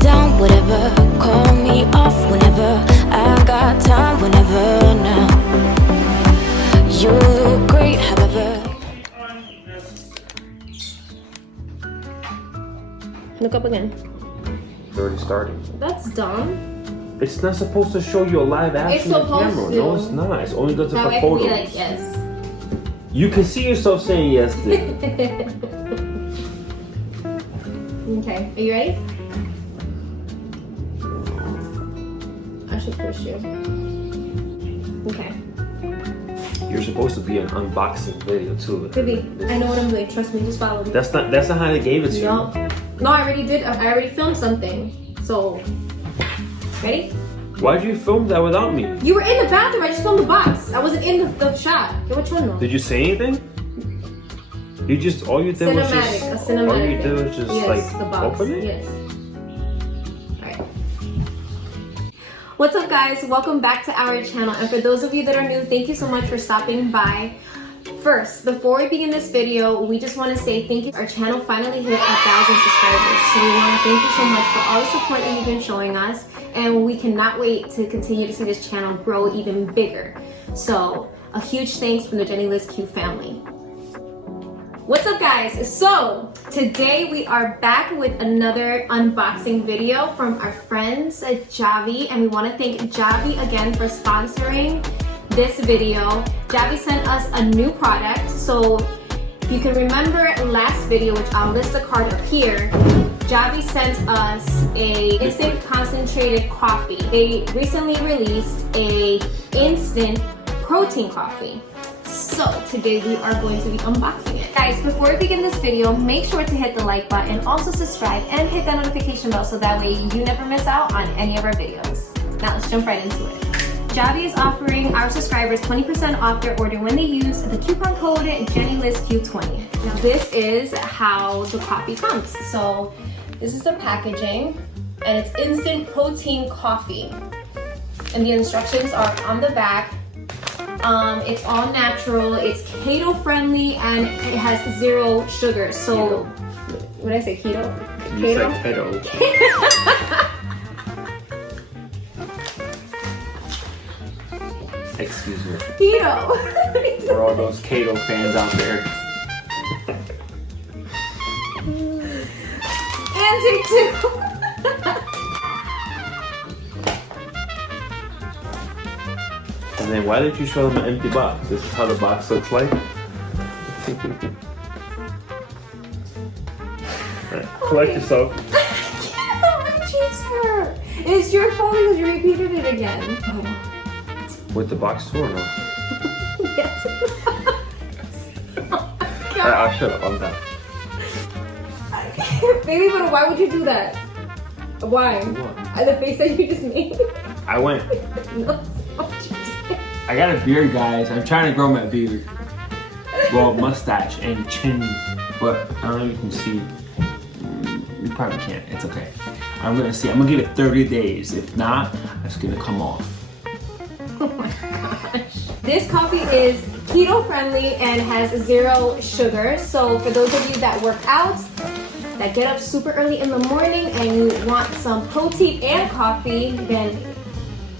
down, whatever. Call me off whenever. I got time whenever now. You look great, however. Look up again. It's already started. That's dumb. It's not supposed to show you a live action It's supposed camera. to. No, it's not. It's only does it That for way I can photos. be like, yes. You can see yourself saying yes there. Okay, are you ready? I should push you. Okay. You're supposed to be an unboxing video too. Baby, I know what I'm doing. Trust me, just follow me. That's not how they gave it to No. No, I already did. I already filmed something. So, ready? Why'd you film that without me? You were in the bathroom. I just filmed the box. I wasn't in the shot. Okay, which one though? Did you say anything? You just all you did was just A cinematic. all you did was just yes, like the box. open it. Yes. Alright. What's up, guys? Welcome back to our channel. And for those of you that are new, thank you so much for stopping by. First, before we begin this video, we just want to say thank you. Our channel finally hit 1,000 subscribers. So we want to thank you so much for all the support that you've been showing us. And we cannot wait to continue to see this channel grow even bigger. So a huge thanks from the GeneLizQ family. What's up, guys? So today we are back with another unboxing video from our friends at Javy, and we want to thank Javy again for sponsoring this video. Javy sent us a new product. So if you can remember last video, which I'll list the card up here, Javy sent us a instant concentrated coffee. They recently released a instant protein coffee. So today we are going to be unboxing it. Guys, before we begin this video, make sure to hit the like button, also subscribe and hit that notification bell so that way you never miss out on any of our videos. Now let's jump right into it. Javy is offering our subscribers 20% off their order when they use the coupon code GeneLizQ20. Now this is how the coffee comes. So this is the packaging and it's instant protein coffee. And the instructions are on the back. It's all natural, it's keto friendly, and it has 0 sugar. So, what did I say, keto? You said keto. Excuse me. Keto. For all those keto fans out there. And take 2. And then why did you show them an empty box? This is how the box looks like. Right, collect yourself. I can't chase her. It's your fault because you repeated it again. With the box too or no? Yes. I'll shut up, I'm done. Baby, but why would you do that? Why? What? The face that you just made? I went. No. I got a beard, guys. I'm trying to grow my beard. Well, mustache and chin, but I don't know if you can see. You probably can't. It's okay. I'm gonna see. I'm gonna give it 30 days. If not, it's gonna come off. Oh my gosh. This coffee is keto friendly and has 0 sugar. So for those of you that work out, that get up super early in the morning and you want some protein and coffee, then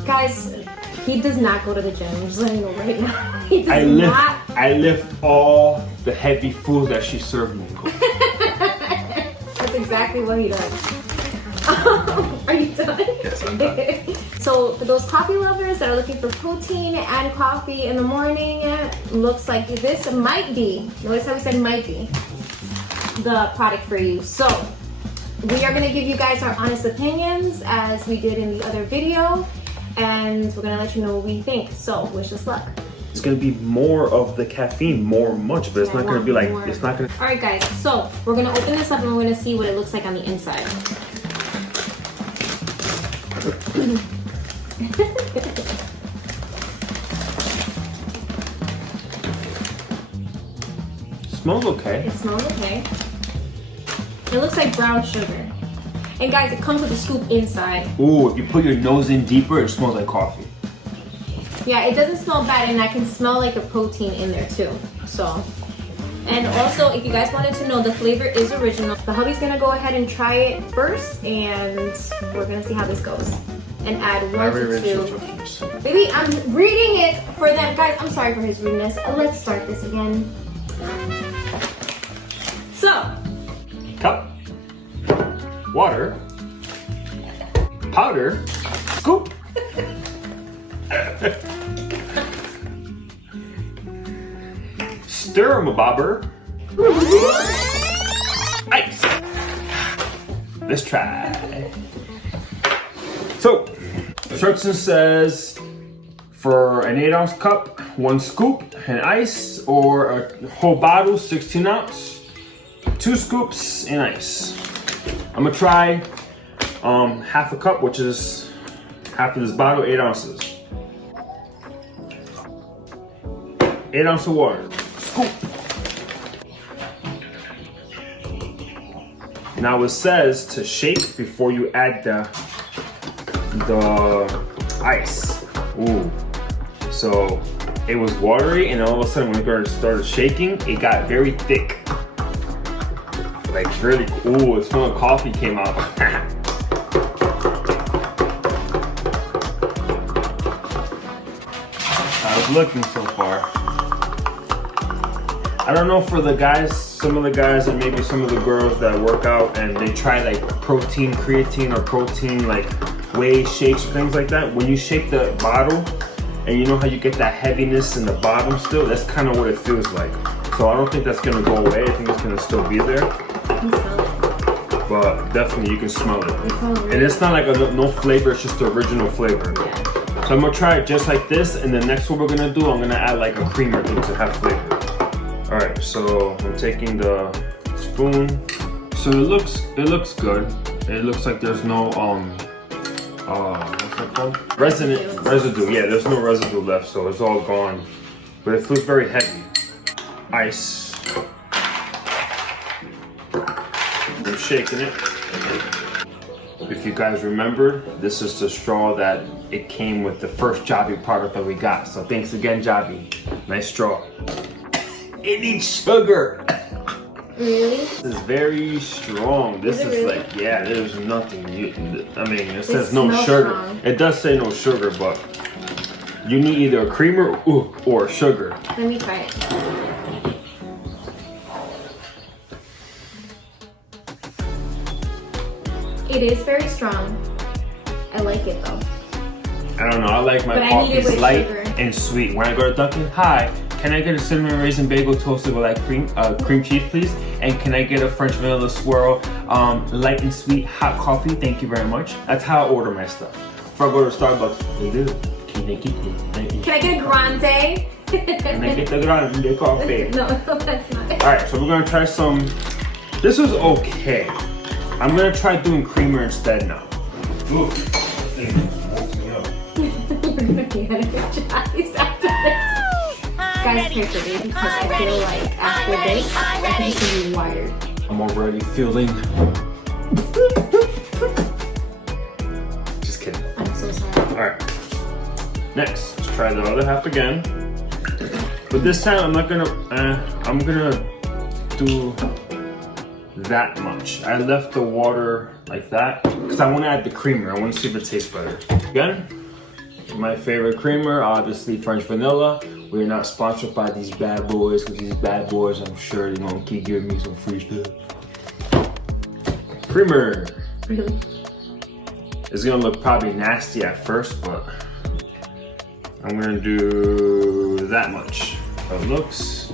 guys, he does not go to the gym. I'm just letting you know right now. He does not. I lift all the heavy foods that she served me. That's exactly what he does. Are you done? Yes, I'm done. So for those coffee lovers that are looking for protein and coffee in the morning, looks like this might be, notice how we said might be, the product for you. So we are gonna give you guys our honest opinions as we did in the other video, and we're gonna let you know what we think. So wish us luck. It's gonna be more of the caffeine, much, but it's not gonna be like, it's not gonna. All right, guys, so we're gonna open this up and we're gonna see what it looks like on the inside. Smells okay. It smells okay. It looks like brown sugar. And guys, it comes with a scoop inside. Ooh, if you put your nose in deeper, it smells like coffee. Yeah, it doesn't smell bad, and I can smell like a protein in there too. So, And also, if you guys wanted to know, the flavor is original. The hubby's gonna go ahead and try it first, and we're gonna see how this goes. And add 1 to 2. Baby, I'm reading it for them. Guys, I'm sorry for his rudeness. Let's start this again. So. Cup. Water. Powder. Scoop. Stir-em-a-bobber. Ice. Let's try. So, instructions says for an 8-ounce cup, 1 scoop and ice, or a whole bottle, 16 ounce, 2 scoops and ice. I'm gonna try half a cup, which is half of this bottle, 8 ounces. 8 ounces of water. Scoop. Now it says to shake before you add the ice. Ooh. So it was watery, and all of a sudden when it started shaking, it got very thick. Like really, ooh, it smelled like coffee came out. How's it looking so far? I don't know for the guys, some of the guys and maybe some of the girls that work out and they try like protein creatine or protein like whey shakes or things like that. When you shake the bottle and you know how you get that heaviness in the bottom still, that's kind of what it feels like. So I don't think that's gonna go away. I think it's gonna still be there. I can smell it. But definitely you can smell it. And it's not like no flavor, it's just the original flavor. Yeah. So I'm gonna try it just like this, and the next one we're gonna do, I'm gonna add like a creamer thing to have flavor. All right, so I'm taking the spoon. So it looks good. It looks like there's no what's that called? Residue. Yeah, there's no residue left, so it's all gone. But it feels very heavy. Ice. I'm shaking it. If you guys remember, this is the straw that it came with the first Javy product that we got. So thanks again, Javy. Nice straw. It needs sugar. Really? This is very strong. This is really? like, yeah, there's nothing. I mean, it says no sugar. Strong. It does say no sugar, but you need either a creamer or sugar. Let me try it. It is very strong. I like it though. I don't know. I like my coffees light and sweet. When I go to Dunkin', hi, can I get a cinnamon raisin bagel toasted with like cream cheese, please? And can I get a French vanilla swirl, light and sweet, hot coffee? Thank you very much. That's how I order my stuff. If I go to Starbucks, can I get a grande? Can I get the grande coffee? No, that's not it. All right, so we're gonna try some. This was okay. I'm gonna try doing creamer instead now. Ooh, this thing woke me up. You're gonna be energized after this. Guys, pray for me because I feel like after this, I'm just gonna be wired. I'm already feeling. Just kidding. I'm so sorry. All right. Next, let's try the other half again. But this time, I'm not gonna. I'm gonna do that much. I left the water like that because I want to add the creamer. I want to see if it tastes better. Again, my favorite creamer, obviously French vanilla. We're not sponsored by these bad boys because these bad boys, I'm sure they're gonna keep giving me some free stuff. Creamer. Really? It's gonna look probably nasty at first, but I'm gonna do that much. How it looks.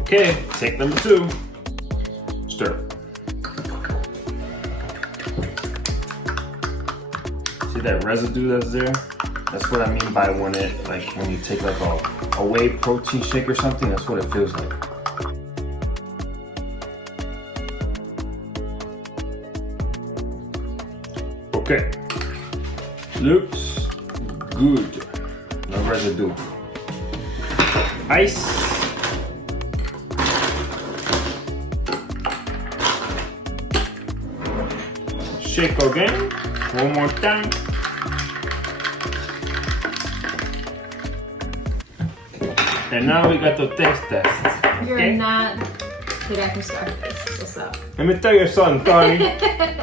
Okay, take number 2. Stir. See that residue that's there? That's what I mean by when you take like a whey protein shake or something, that's what it feels like. Okay. Looks good. No residue. Ice. Shake again. One more time. And now we got the taste test. You're not the guy from Scarface. What's up? Let me tell you something, Tony.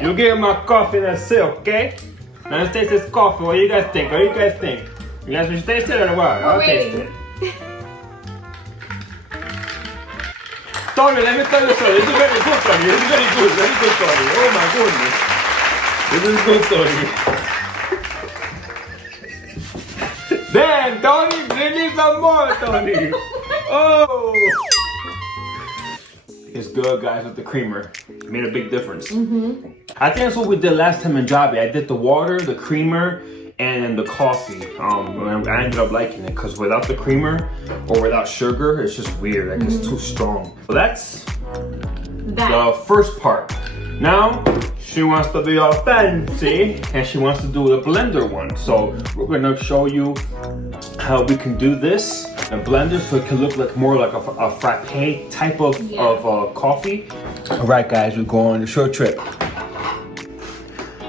You get my coffee and that's it, okay? Now let's taste this coffee. What do you guys think? What do you guys think? You guys want to taste it or what? I'll taste it. Tony, let me tell you something. This is very good, Tony. This is very good, Tony. Oh my goodness. This is good, Tony. Damn, Tony, bring me some more, Tony. Oh. It's good, guys, with the creamer. It made a big difference. I think that's what we did last time in Javy. I did the water, the creamer, and the coffee. I ended up liking it because without the creamer or without sugar, it's just weird. Like it's too strong. So that's the first part. Now she wants to be all fancy and she wants to do the blender one. So we're gonna show you how we can do this and blender so it can look like more like a frappe type of coffee. All right, guys, we're going on a short trip.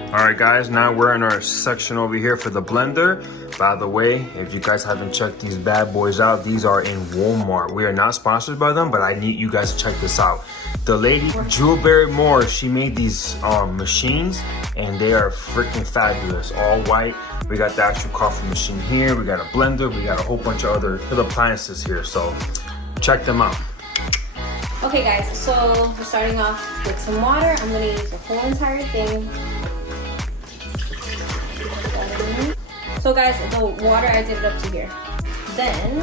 All right, guys, now we're in our section over here for the blender. By the way, if you guys haven't checked these bad boys out, these are in Walmart. We are not sponsored by them, but I need you guys to check this out. The lady, Jewelberry Moore, she made these machines and they are freaking fabulous. All white. We got the actual coffee machine here. We got a blender. We got a whole bunch of other appliances here. So check them out. Okay, guys, so we're starting off with some water. I'm gonna use the whole entire thing. So guys, the water, I did it up to here. Then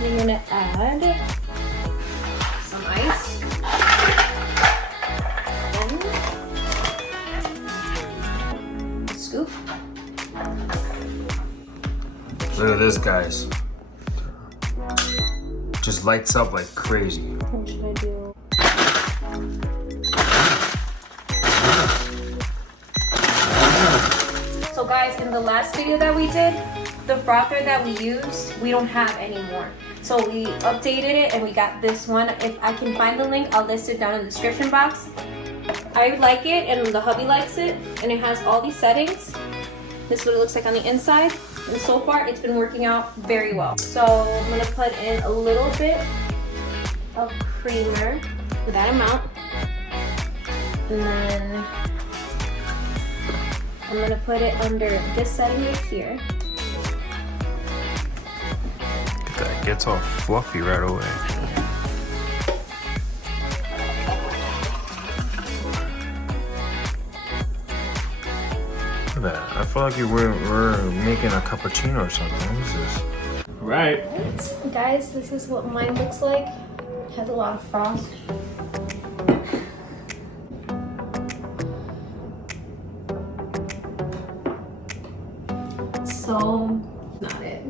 we're gonna add some ice. And a scoop. Look at this, guys. Just lights up like crazy. What should I do? So guys, in the last video that we did, the frother that we used, we don't have anymore. So we updated it and we got this one. If I can find the link, I'll list it down in the description box. I like it and the hubby likes it, and it has all these settings. This is what it looks like on the inside. And so far, it's been working out very well. So I'm gonna put in a little bit of creamer for that amount. And then I'm gonna put it under this setting right here. That gets all fluffy right away. Look at that. I feel like we're making a cappuccino or something. What is this? Right. Guys, this is what mine looks like. It has a lot of frost. So, not it.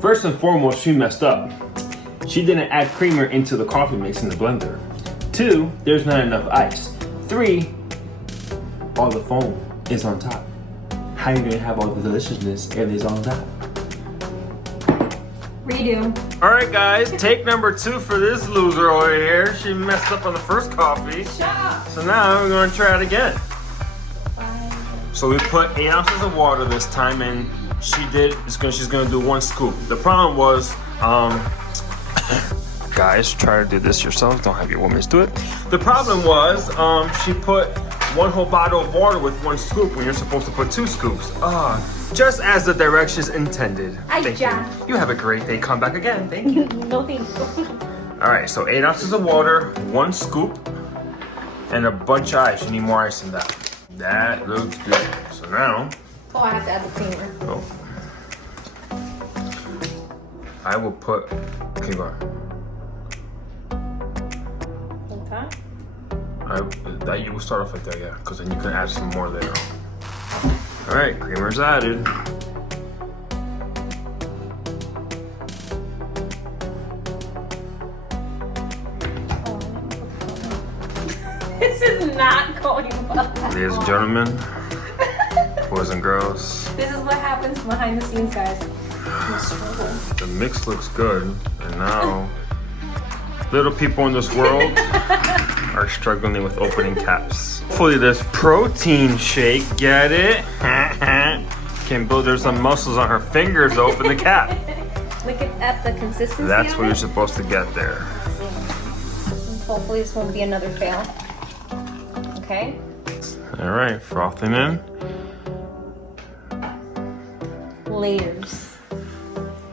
First and foremost, she messed up. She didn't add creamer into the coffee mix in the blender. 2, there's not enough ice. 3, all the foam is on top. How are you gonna have all the deliciousness if it's on top? Redo. All right, guys, take number 2 for this loser over here. She messed up on the first coffee. Shut up. So now we're gonna try it again. So we put 8 ounces of water this time, and she's gonna do 1 scoop. The problem was, guys, try to do this yourselves. Don't have your women do it. The problem was, she put 1 whole bottle of water with 1 scoop when you're supposed to put 2 scoops. Just as the directions intended. Thank you. You have a great day. Come back again. Thank you. No, thank you. All right, so 8 ounces of water, 1 scoop, and a bunch of ice. You need more ice than that. That looks good. So now, Oh, I have to add the creamer. I will put. Okay, go on. Okay. That you will start off right there, yeah, because then you can add some more later on. All right, creamer's added. This is not going well. Ladies and gentlemen, boys and girls. This is what happens behind the scenes, guys. The mix looks good, and now little people in this world are struggling with opening caps. Hopefully this protein shake, get it? Can't believe there's some muscles on her fingers to open the cap. Look at the consistency. That's of what it. you're supposed to get there. Hopefully this won't be another fail. Okay. All right, frothing in. Layers.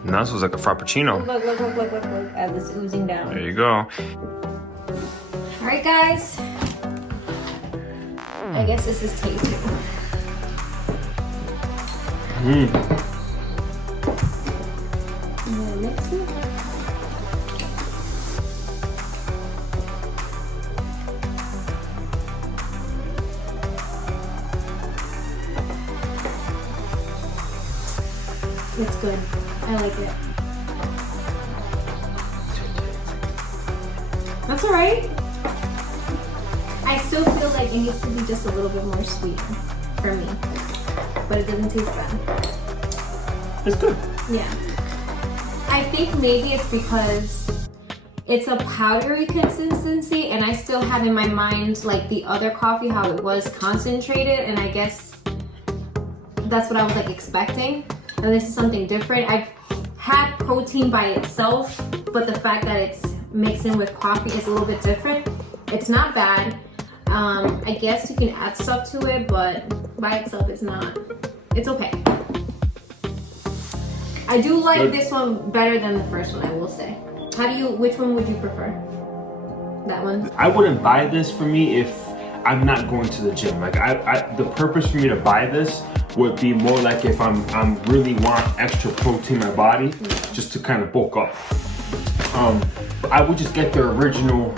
Now this was like a frappuccino. Look as it's oozing down. There you go. All right, guys. I guess this is tasty. Mix it. It's good. I like it. That's all right. I still feel like it needs to be just a little bit more sweet for me, but it doesn't taste bad. It's good. Yeah. I think maybe it's because it's a powdery consistency and I still have in my mind like the other coffee, how it was concentrated, and I guess that's what I was like expecting. And this is something different. I've had protein by itself, but the fact that it's mixed in with coffee is a little bit different. It's not bad. I guess you can add stuff to it, but by itself it's not. It's okay. I do like this one better than the first one, I will say. Which one would you prefer? That one? I wouldn't buy this for me if I'm not going to the gym. Like the purpose for me to buy this would be more like if I'm really want extra protein in my body, just to kind of bulk up. I would just get the original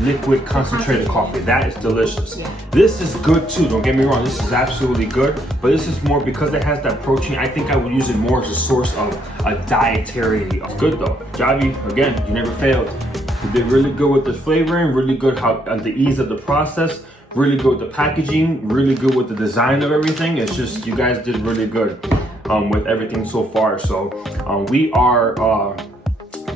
liquid concentrated coffee. That is delicious. Yeah. This is good too, don't get me wrong, this is absolutely good, but this is more because it has that protein. I think I would use it more as a source of a dietary. It's good though. Javy, again, you never failed. You did really good with the flavoring, really good the ease of the process, really good with the packaging, really good with the design of everything. It's just, you guys did really good with everything so far. So we are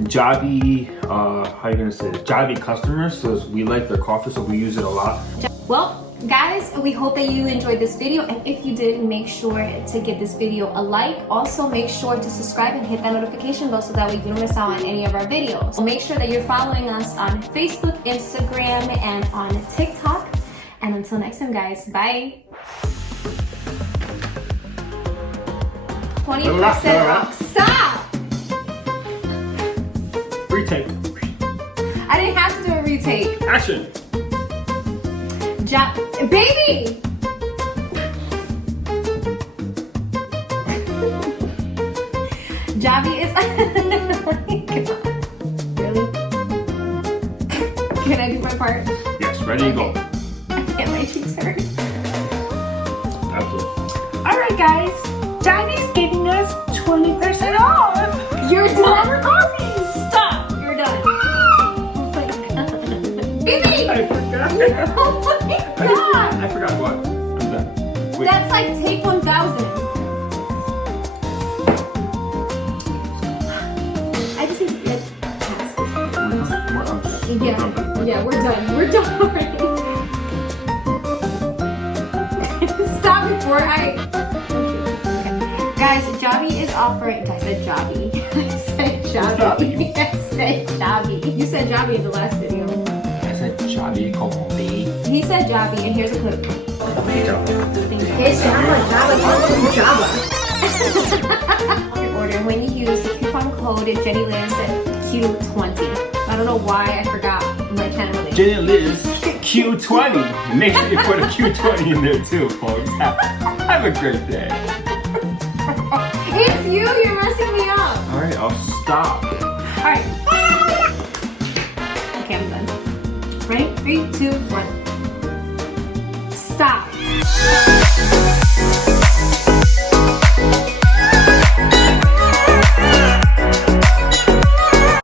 Javy, how are you gonna say it? Javy customers, so we like their coffee, so we use it a lot. Well, guys, we hope that you enjoyed this video, and if you did, make sure to give this video a like. Also, make sure to subscribe and hit that notification bell so that way you don't miss out on any of our videos. So make sure that you're following us on Facebook, Instagram, and on TikTok. And until next time, guys, bye. 20% off. Stop! Retake. I didn't have to do a retake. Action. Baby! Javy is. Oh my God. Really? Can I do my part? Yes, ready to go. I can't, my cheeks hurt. Absolutely. Alright guys, Javy's giving us 20% off! You're done. Our coffee! Stop! You're done. Oh my God. Baby! I forgot. Oh my God! I forgot what. I'm done. Wait. That's like take 1,000. I just need to get past this. Yeah, we're done. We're done already. Stop before I. Okay. Guys, Javy is offering. I said Javy. I said Javy. I said Javy. You said Javy in the last video. I said Javy coffee. He said Javy, and here's a clip. It's Java. Your order when you use the coupon code GeneLizQ20. I don't know why I forgot my channel name. GeneLizQ 20. Make sure you put a Q20 in there too, folks. Have a great day. It's you. You're messing me up. All right, I'll stop. All right. Okay, I'm done. Ready? 3, 2, 1. Stop.